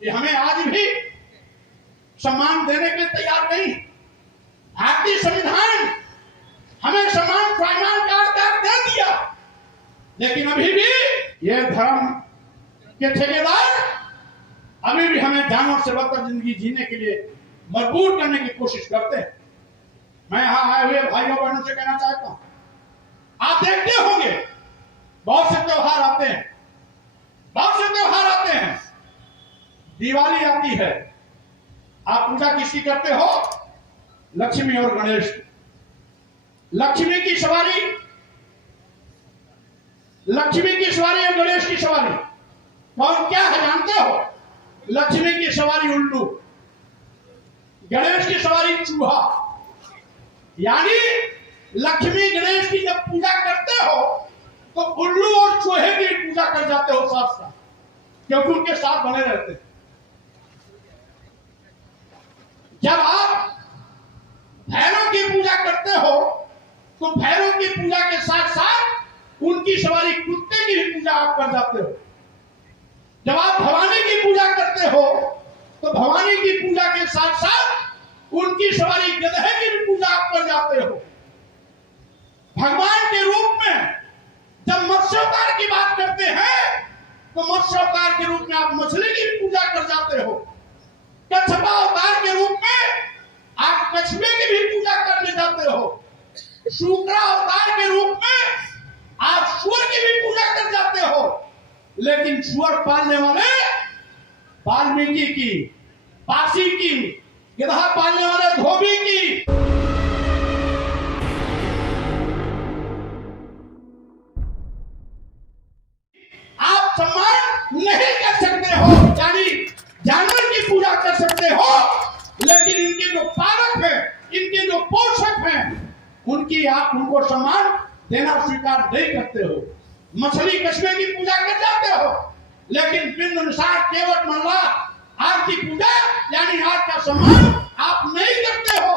ये हमें आज भी सम्मान देने के लिए तैयार नहीं। भारतीय संविधान हमें सम्मान स्वाभिमान का अधिकार दे दिया, लेकिन अभी भी ये धर्म के ठेकेदार अभी भी हमें जानवर से बढ़कर जिंदगी जीने के लिए मजबूर करने की कोशिश करते हैं। मैं यहां आए हुए भाइयों बहनों से कहना चाहता हूं, आप देखते होंगे बहुत से त्योहार आते हैं, बहुत से त्योहार आते हैं। दिवाली आती है, आप पूजा किसकी करते हो? लक्ष्मी और गणेश। लक्ष्मी की सवारी, लक्ष्मी की सवारी और गणेश की सवारी कौन क्या है जानते हो? लक्ष्मी की सवारी उल्लू, गणेश की सवारी चूहा। यानी लक्ष्मी गणेश की जब पूजा करते हो तो उल्लू और चूहे की पूजा कर जाते हो साथ साथ, क्योंकि उनके साथ बने रहते हैं। जब आप भैरव की पूजा करते हो तो भैरव की पूजा के साथ साथ उनकी सवारी कुत्ते की भी पूजा आप कर जाते हो। जब आप भवानी की पूजा करते हो तो भवानी की पूजा के साथ साथ उनकी सवारी गधे की भी पूजा आप कर जाते हो। भगवान के रूप में जब मत्स्यावतार की बात करते हैं तो मत्स्यावतार के रूप में आप मछली की भी पूजा कर जाते हो। कच्छपा अवतार के रूप में आप कछुए की भी पूजा करने जाते हो। शुक्रा अवतार के रूप में आप सूअर की भी पूजा कर जाते हो। लेकिन सूअर पालने वाले वाल्मीकि की, पासी की, गधा पालने वाले धोबी की। आप सम्मान नहीं कर सकते हो, यानी जानवर की पूजा कर सकते हो, लेकिन इनके जो पालक हैं, इनके जो पोषक हैं, उनकी आप उनको सम्मान देना स्वीकार नहीं करते हो। मछली कछुए की पूजा कर जाते हो, लेकिन बिंदु निसार केवट मल्ला आग की पूजा यानी आग का सम्मान आप नहीं करते हो।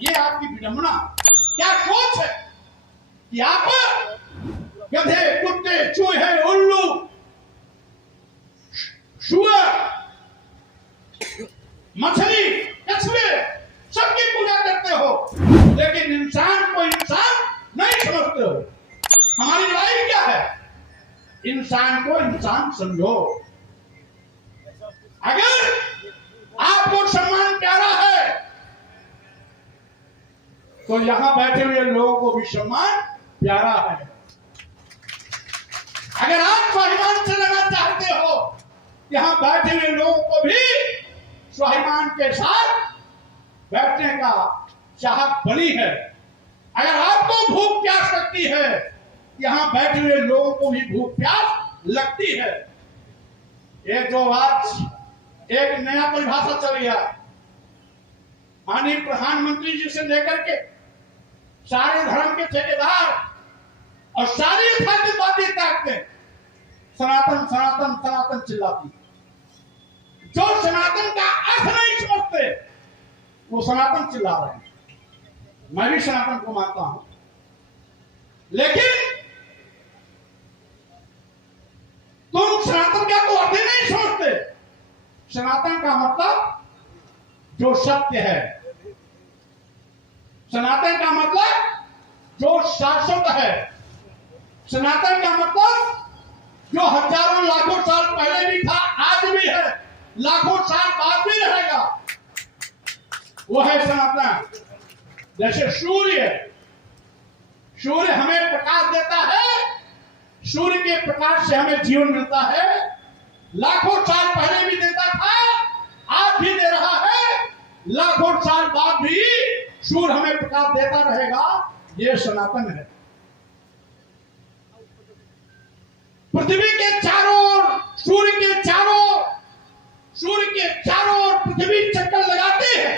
ये आपकी विडंबना। क्या सोच है कि आप गधे, कुत्ते, चूहे, उल्लू, सूअर, मछली, कछुए सबकी पूजा करते हो, लेकिन इंसान को इंसान नहीं समझते हो। हमारी लड़ाई क्या है? इंसान को इंसान समझो। अगर आपको सम्मान प्यारा है तो यहां बैठे हुए लोगों को भी सम्मान प्यारा है। अगर आप स्वाभिमान से रहना चाहते हो, यहां बैठे हुए लोगों को भी स्वाभिमान के साथ बैठने का चाहत बनी है। अगर आपको भूख प्यास लगती है, यहां बैठे हुए लोगों को भी भूख प्यास लगती है। ये जो आज एक नया परिभाषा चल गया, माननीय प्रधानमंत्री जी से लेकर के सारे धर्म के ठेकेदार और सारी यथार्थवादी ताकतें सनातन सनातन सनातन चिल्लाती। जो सनातन का अर्थ नहीं समझते वो सनातन चिल्ला रहे हैं। मैं भी सनातन को मानता हूं, लेकिन तुम सनातन का तो अर्थ नहीं समझते। सनातन का मतलब जो सत्य है, सनातन का मतलब जो शाश्वत है, सनातन का मतलब जो हजारों लाखों साल पहले भी था, आज भी है, लाखों साल बाद भी रहेगा, वो है सनातन। जैसे सूर्य, सूर्य हमें प्रकाश देता है, सूर्य के प्रकाश से हमें जीवन मिलता है। लाखों साल पहले भी देता था, आज भी दे रहा है, लाखों साल बाद भी सूर्य हमें प्रकाश देता रहेगा। ये सनातन है। पृथ्वी के चारों ओर, सूर्य के चारों ओर पृथ्वी चक्कर लगाती है।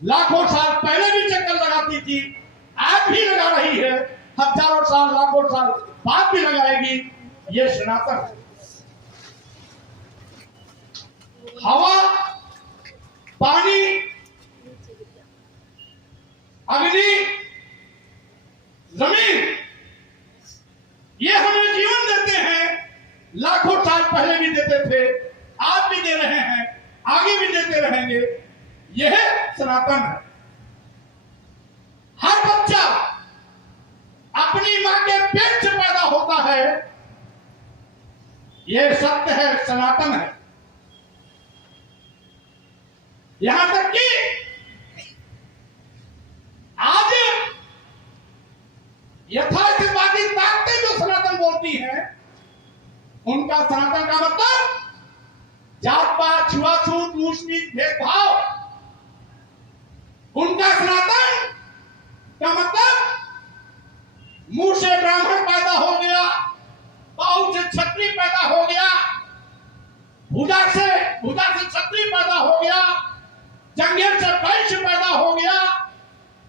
लाखों साल पहले भी चक्कर लगाती थी, आज भी लगा रही है, हजारों साल लाखों साल बाद भी लगाएगी। ये सनातन है। हवा, पानी, अग्नि, जमीन, ये हमें जीवन देते हैं। लाखों साल पहले भी देते थे, आज भी दे रहे आगे भी देते रहेंगे। यह सनातन है। हर बच्चा अपनी मां के पेट से पैदा होता है, यह सत्य है, सनातन है। यहां तक कि आज यथार्थवादी ताकतें जो सनातन बोलती हैं, उनका सनातन का मतलब जात पात, छुआछूत, ऊंच नीच, भेदभाव। उनका सनातन का मतलब मुंह से ब्राह्मण पैदा हो गया, बाहु से क्षत्रिय पैदा हो गया, भुजा से क्षत्रिय पैदा हो गया, जंघे से वैश्य पैदा हो गया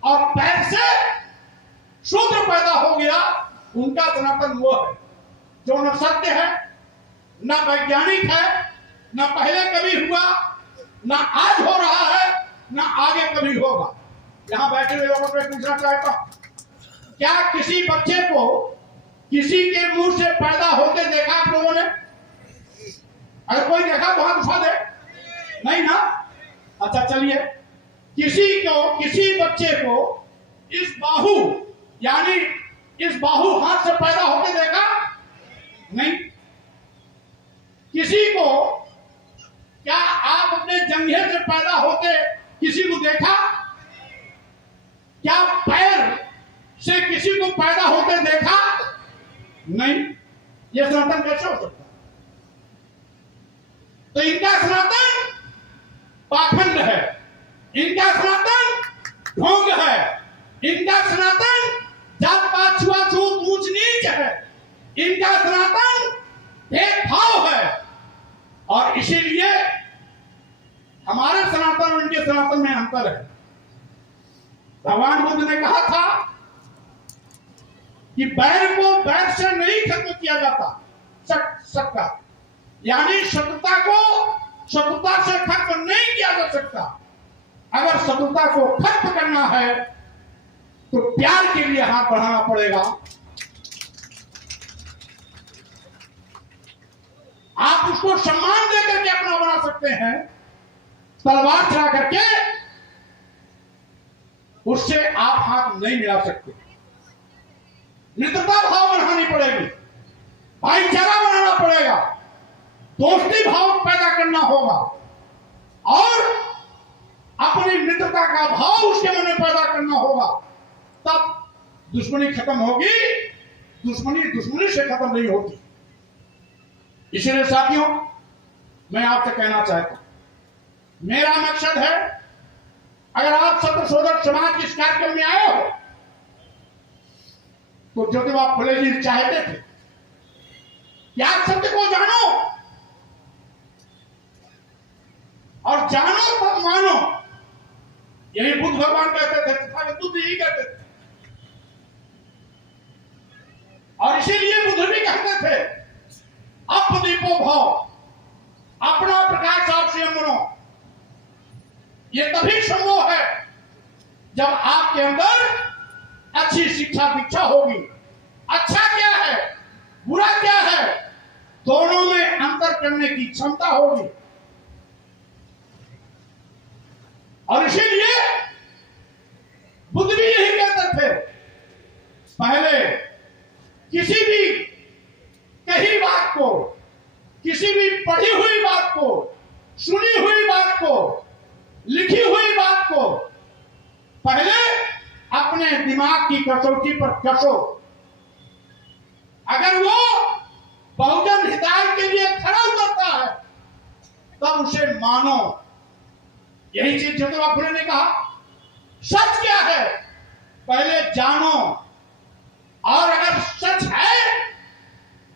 और पैर से शूद्र पैदा हो गया। उनका सनातन वो है जो न सत्य है, न वैज्ञानिक है, न पहले कभी हुआ, न आज हो रहा है, न आगे कभी होगा। यहां बैठे हुए लोगों को पूछना चाहता हूं, क्या किसी बच्चे को किसी के मुंह से पैदा होते देखा आप लोगों ने? अगर कोई देखा तो हाथ उठा दे। नहीं ना? अच्छा चलिए, किसी बच्चे को इस बाहु यानी इस बाहु हाथ से पैदा होते देखा? नहीं। किसी को क्या आप अपने जंघे से पैदा होते किसी को देखा? क्या पैर से किसी को पैदा होते देखा? नहीं। यह सनातन कैसे हो सकता है? तो इनका सनातन पाखंड है, इनका सनातन ढोंग है, इनका सनातन जात पात, छुआछूत, ऊंच नीच है, इनका सनातन भेदभाव है। और इसीलिए हमारे सनातन और इनके सनातन में अंतर है। भगवान बुद्ध ने कहा था कि बैर को बैर से नहीं खत्म किया जाता, सकता यानी शत्रुता को शत्रुता से खत्म नहीं किया जा सकता। अगर शत्रुता को खत्म करना है तो प्यार के लिए हाथ बढ़ाना पड़ेगा। आप उसको सम्मान देकर के अपना बना सकते हैं, तलवार चला करके उससे आप हाथ नहीं मिला सकते। मित्रता भाव बढ़ानी पड़ेगी, भाईचारा बनाना पड़ेगा, दोस्ती भाव पैदा करना होगा और अपनी मित्रता का भाव उसके मन में पैदा करना होगा। तब दुश्मनी खत्म होगी। दुश्मनी से खत्म नहीं होगी। इसलिए साथियों, मैं आपसे कहना चाहता हूं, मेरा मकसद है, अगर आप सत्यशोधक समाज के इस कार्यक्रम में आए हो तो ज्योतिबा फुले जी चाहते थे कि आप सत्य को जानो और जानो तब मानो। यही बुद्ध भगवान कहते थे, तथागत बुद्ध यही कहते थे। और इसीलिए बुद्ध भी कहते थे, अपदीपो भाव, अपना प्रकाश आपसे मनो। यह तभी संभव है जब आपके अंदर अच्छी शिक्षा दीक्षा होगी। अच्छा क्या है, बुरा क्या है, दोनों में अंतर करने की क्षमता होगी। और इसीलिए बुद्ध भी यही कहते थे, पहले किसी भी कही बात को, किसी भी पढ़ी हुई बात को, सुनी हुई बात को, लिखी हुई बात को पहले अपने दिमाग की कसौटी पर कसो। अगर वो बहुजन हिताय के लिए खड़ा उतरता है तब उसे मानो। यही चीज ज्योतिबा फुले ने कहा, सच क्या है पहले जानो, और अगर सच है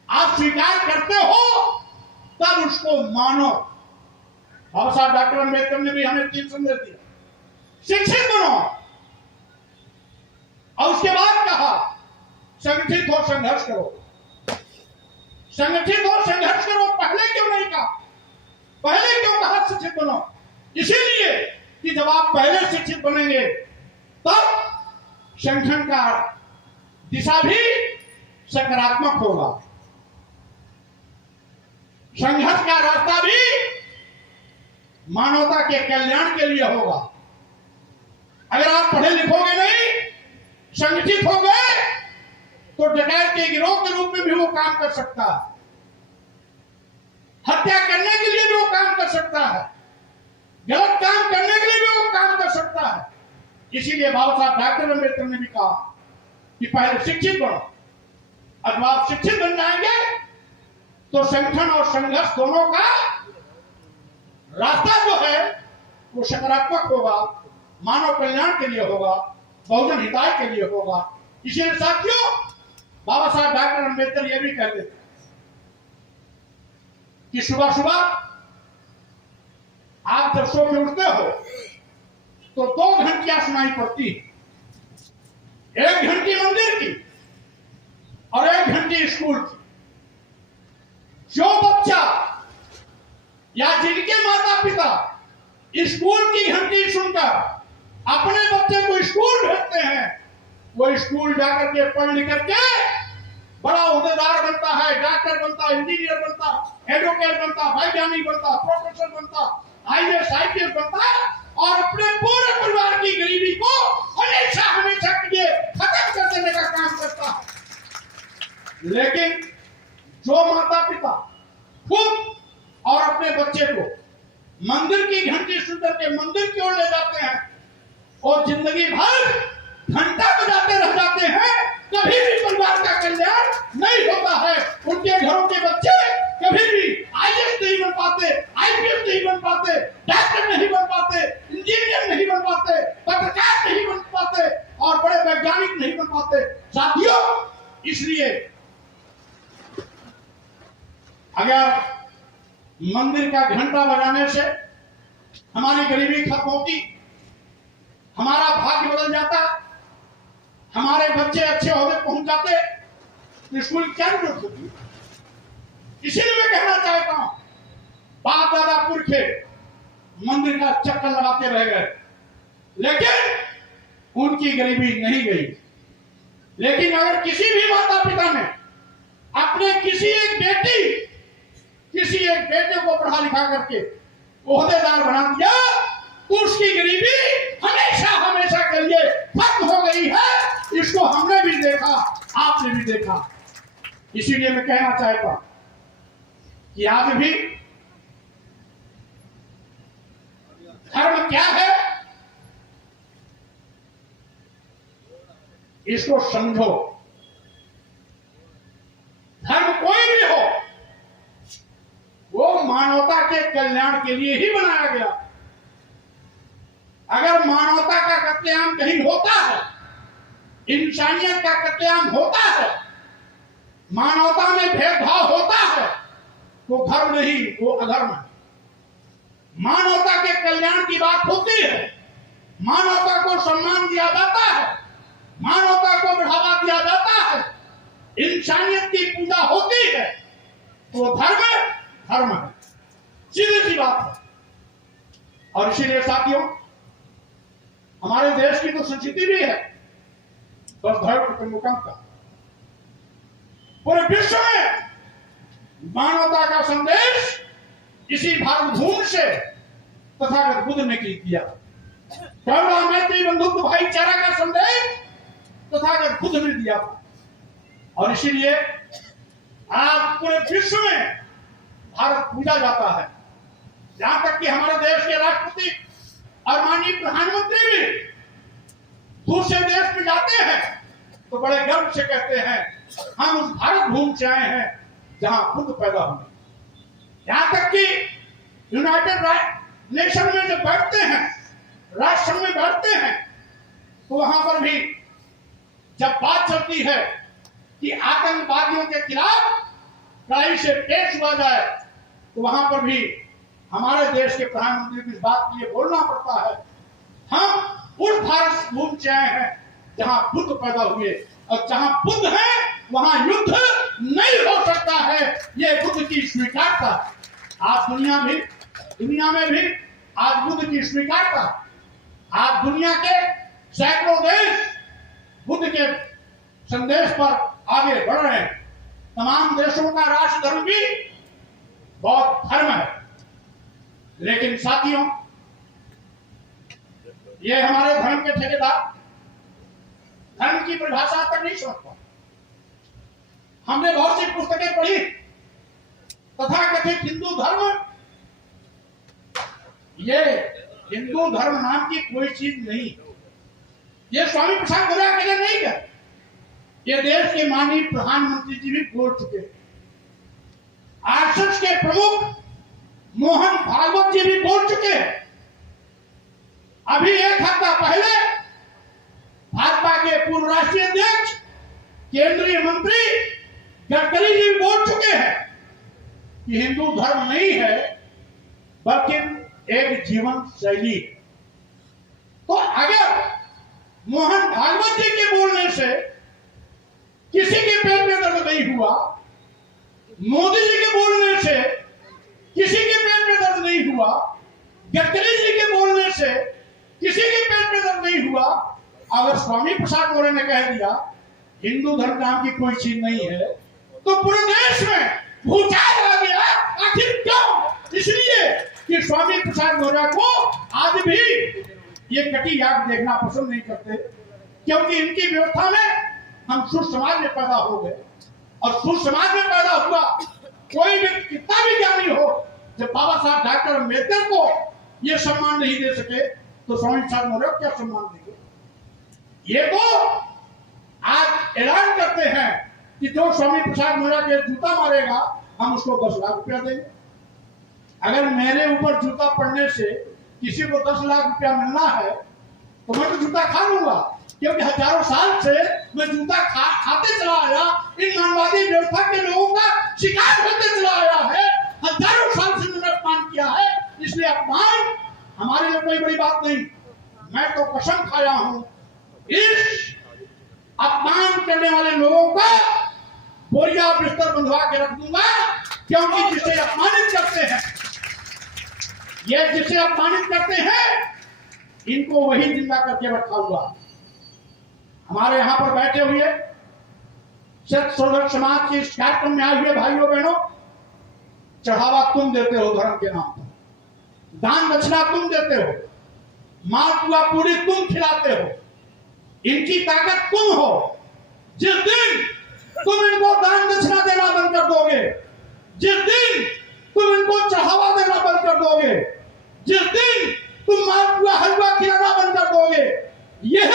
आप स्वीकार करते हो तब उसको मानो। बाबा साहब डॉक्टर अम्बेडकर ने भी हमें 3 संदेश दिया, शिक्षित बनो, और उसके बाद कहा संगठित हो, संघर्ष करो। संगठित हो, संघर्ष करो पहले क्यों नहीं कहा? पहले क्यों कहा शिक्षित बनो? इसीलिए कि जब आप पहले शिक्षित बनेंगे तब संगठन का दिशा भी सकारात्मक होगा, संघर्ष का रास्ता भी मानवता के कल्याण के लिए होगा। अगर आप पढ़े लिखोगे नहीं, संगठित हो गए, तो डकैत के गिरोह के रूप में भी वो काम कर सकता है, हत्या करने के लिए भी वो काम कर सकता है, गलत काम करने के लिए भी वो काम कर सकता है। इसीलिए बाबा साहब डॉक्टर अम्बेडकर ने भी कहा कि पहले शिक्षित बनो। अब आप शिक्षित बन जाएंगे तो संगठन और संघर्ष दोनों का रास्ता जो है वो सकारात्मक होगा, मानव कल्याण के लिए होगा, बहुजन हिताय के लिए होगा। इसीलिए साथियों, बाबा साहब डॉक्टर अम्बेडकर ये भी कहते थे कि सुबह सुबह आप जब सो के उठते हो तो 2 घंटियां सुनाई पड़ती है, 1 घंटी मंदिर की और 1 घंटी स्कूल की। जो बच्चा या जिनके माता पिता स्कूल की घंटी सुनकर अपने बच्चे को स्कूल भेजते हैं, वो स्कूल जाकर के पढ़ लिख करके बड़ा ओहदेदार बनता है, डॉक्टर बनता, इंजीनियर बनता, एडवोकेट बनता, वैज्ञानिक बनता, प्रोफेसर बनता, IAS IPS बनता है और अपने पूरे परिवार की गरीबी को हमेशा हमेशा के लिए खत्म कर देने का काम करता है। लेकिन जो माता पिता खुद और अपने बच्चे को मंदिर की घंटी सुनकर के मंदिर की ओर ले जाते हैं और जिंदगी भर घंटा बजाते रह जाते हैं, कभी भी परिवार का कल्याण नहीं होता है। उनके घरों के बच्चे कभी भी IAS नहीं बन पाते, IPS नहीं बन पाते, डॉक्टर नहीं बन पाते, इंजीनियर नहीं बन पाते, पत्रकार नहीं बन पाते और बड़े वैज्ञानिक नहीं बन पाते। साथियों, इसलिए अगर मंदिर का घंटा बजाने से हमारी गरीबी खत्म होती, हमारा भाग्य बदल जाता, हमारे बच्चे अच्छे ओहदे पहुंच जाते, तो स्कूल की क्या जरूरत होती। इसीलिए मैं कहना चाहता हूं, बाप दादा पुरखे मंदिर का चक्कर लगाते रह गए, लेकिन उनकी गरीबी नहीं गई। लेकिन अगर किसी भी माता पिता ने अपने किसी एक बेटे को पढ़ा लिखा करके ओहदेदार बना दिया, तो उसकी गरीबी हमेशा हमेशा के लिए खत्म हो गई है। इसको हमने भी देखा, आपने भी देखा। इसीलिए मैं कहना चाहता हूं कि आज भी धर्म क्या है, इसको समझो। धर्म कोई भी हो, वो मानवता के कल्याण के लिए ही बनाया गया। अगर मानवता का कत्लेआम कहीं होता है, इंसानियत का कत्लेआम होता है, मानवता में भेदभाव होता है, तो धर्म नहीं, वो अधर्म है। मानवता के कल्याण की बात होती है, मानवता को सम्मान दिया जाता है, मानवता को बढ़ावा दिया जाता है, इंसानियत की पूजा होती है, तो धर्म है, सीधी सी बात है। और इसीलिए साथियों, हमारे देश की तो संस्कृति भी है बस धर्म प्रमुखम का। पूरे विश्व में मानवता का संदेश इसी भारत भूमि से तथागत बुद्ध ने किया। करुणा मैत्री बंधुत्व भाईचारा का संदेश तथागत बुद्ध ने दिया था। और इसीलिए आज पूरे विश्व में भारत पूजा जाता है। यहां तक कि हमारे देश के राष्ट्रपति और माननीय प्रधानमंत्री भी दूसरे देश में जाते हैं तो बड़े गर्व से कहते हैं, हम उस भारत भूमि से आए हैं जहां बुद्ध पैदा हुए। यहां तक कि यूनाइटेड नेशन में जब बैठते हैं, राष्ट्र संघ में बैठते हैं, तो वहां पर भी जब बात चलती है कि आतंकवादियों के खिलाफ कड़ाई से पेश हुआ जाए, तो वहां पर भी हमारे देश के प्रधानमंत्री को इस बात के लिए बोलना पड़ता है, हम उस भारत भूमि से आए हैं जहां बुद्ध पैदा हुए, और जहां बुद्ध है वहां युद्ध नहीं हो सकता है। ये बुद्ध की स्वीकारता। आज दुनिया में भी आज बुद्ध की स्वीकारता। आज दुनिया के सैकड़ों देश बुद्ध के संदेश पर आगे बढ़ रहे हैं। तमाम देशों का राष्ट्र धर्म भी बौद्ध धर्म है। लेकिन साथियों, ये हमारे धर्म के ठेकेदार धर्म की परिभाषा तक नहीं समझ पाते। हमने बहुत सी पुस्तकें पढ़ी, तथा कथित हिंदू धर्म, ये हिंदू धर्म नाम की कोई चीज नहीं। ये स्वामी प्रसाद गौर अकेले नहीं है, ये देश के माननीय प्रधानमंत्री जी भी बोल चुके हैं। आरएसएस के प्रमुख मोहन भागवत जी भी बोल चुके हैं। अभी एक हफ्ता पहले भाजपा के पूर्व राष्ट्रीय अध्यक्ष केंद्रीय मंत्री गडकरी जी भी बोल चुके हैं कि हिंदू धर्म नहीं है बल्कि एक जीवन शैली है। तो अगर मोहन भागवत जी के बोलने से किसी के पेट में दर्द नहीं हुआ, मोदी जी के बोलने से किसी के पेट में दर्द नहीं हुआ, गडकरी जी के बोलने से किसी के पेट में दर्द नहीं हुआ, अगर स्वामी प्रसाद गौर ने कह दिया हिंदू धर्म नाम की कोई चीज नहीं है, तो पूरे देश में भूचाल आ गया। आखिर क्यों? इसलिए कि स्वामी प्रसाद गौर को आज भी ये कटी आग देखना पसंद नहीं करते, क्योंकि इनकी व्यवस्था में हम सुर समाज में पैदा हो गए, और सुर समाज में पैदा हुआ कोई भी कितना भी ज्ञानी हो, जब बाबा साहब डॉक्टर अम्बेडकर को ये सम्मान नहीं दे सके तो स्वामी प्रसाद गौर क्या सम्मान देंगे? ये तो आज ऐलान करते हैं कि जो स्वामी प्रसाद गौर के जूता मारेगा हम उसको 10 लाख रुपया देंगे। अगर मेरे ऊपर जूता पड़ने से किसी को 10 लाख रुपया मिलना है तो मैं तो जूता खा लूंगा, क्योंकि हजारों साल से मैं जूता खाते चला आया, इन मानवादी व्यवस्था के लोगों का शिकार होते चला आया है। हजारों साल से मैंने अपमान किया है, इसलिए अपमान हमारे लिए कोई बड़ी बात नहीं। मैं तो कसम खाया हूं इस अपमान करने वाले लोगों का बोरिया बिस्तर बंधवा के रख दूंगा, क्योंकि जिसे अपमानित करते हैं, ये जिसे अपमानित करते हैं, इनको वही जिंदा करके रखा हुआ। हमारे यहां पर बैठे हुए सत सोदर समाज के इस कार्यक्रम में आए हुए भाइयों बहनों, चढ़ावा तुम देते हो धर्म के नाम पर, दान दक्षिणा तुम देते हो, मालपुआ पूरी तुम खिलाते हो, इनकी ताकत तुम हो। जिस दिन तुम इनको दान दक्षिणा देना बंद कर दोगे, जिस दिन तुम इनको चढ़ावा देना बंद कर दोगे, जिस दिन तुम मालपुआ हलवा खिलाना बंद कर दोगे, यह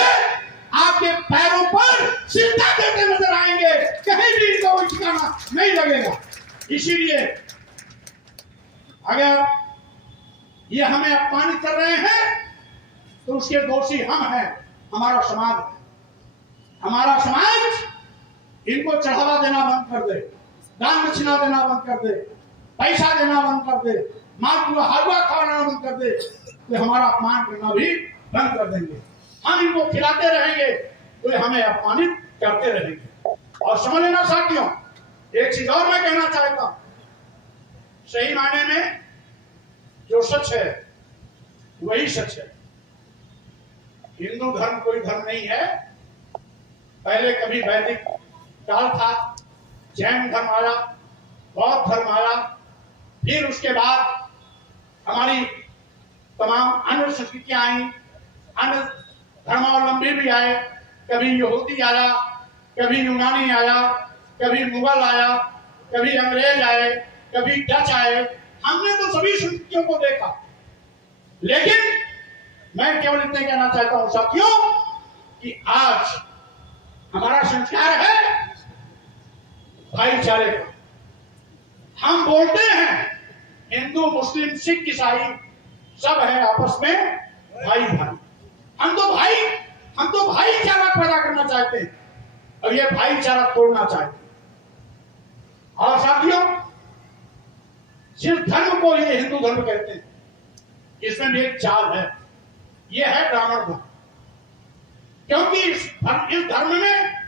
आपके पैरों पर सिद्धा देते नजर आएंगे, कहीं भी इनको ठिकाना नहीं लगेगा। इसीलिए अगर ये हमें अपमानित कर रहे हैं तो उसके दोषी हम हैं, हमारा समाज है। हमारा समाज इनको चढ़ावा देना बंद कर दे, दान दक्षिणा देना बंद कर दे, पैसा देना बंद कर दे, मालपुआ हलवा खाना बंद कर दे, तो हमारा अपमान करना भी बंद कर देंगे। हम इनको खिलाते रहेंगे तो हमें अपमानित करते रहेंगे। और समझ लेना साथियों, एक चीज और मैं कहना चाहता हूं, सही मायने में जो सच है वही सच है। हिंदू धर्म कोई धर्म नहीं है। पहले कभी वैदिक काल था, जैन धर्म आया, बौद्ध धर्म आया, फिर उसके बाद हमारी तमाम अन्य संस्कृतियां आई, अन्य धर्मावलंबी भी आए, कभी यहूदी आया, कभी यूनानी आया, कभी मुगल आया, कभी अंग्रेज आए, कभी डच आए। हमने तो सभी संस्कृतियों को देखा, लेकिन मैं केवल इतने कहना चाहता हूं साथियों कि आज हमारा संस्कार है भाईचारे का। हम बोलते हैं हिंदू मुस्लिम सिख ईसाई सब है आपस में भाई भाई। हम तो भाईचारा पैदा करना चाहते हैं, और ये भाईचारा तोड़ना चाहते हैं। और साथियों, जिस धर्म को ये हिंदू धर्म कहते हैं, इसमें भी एक चाल है, ये है ब्राह्मण धर्म। क्योंकि इस धर्म में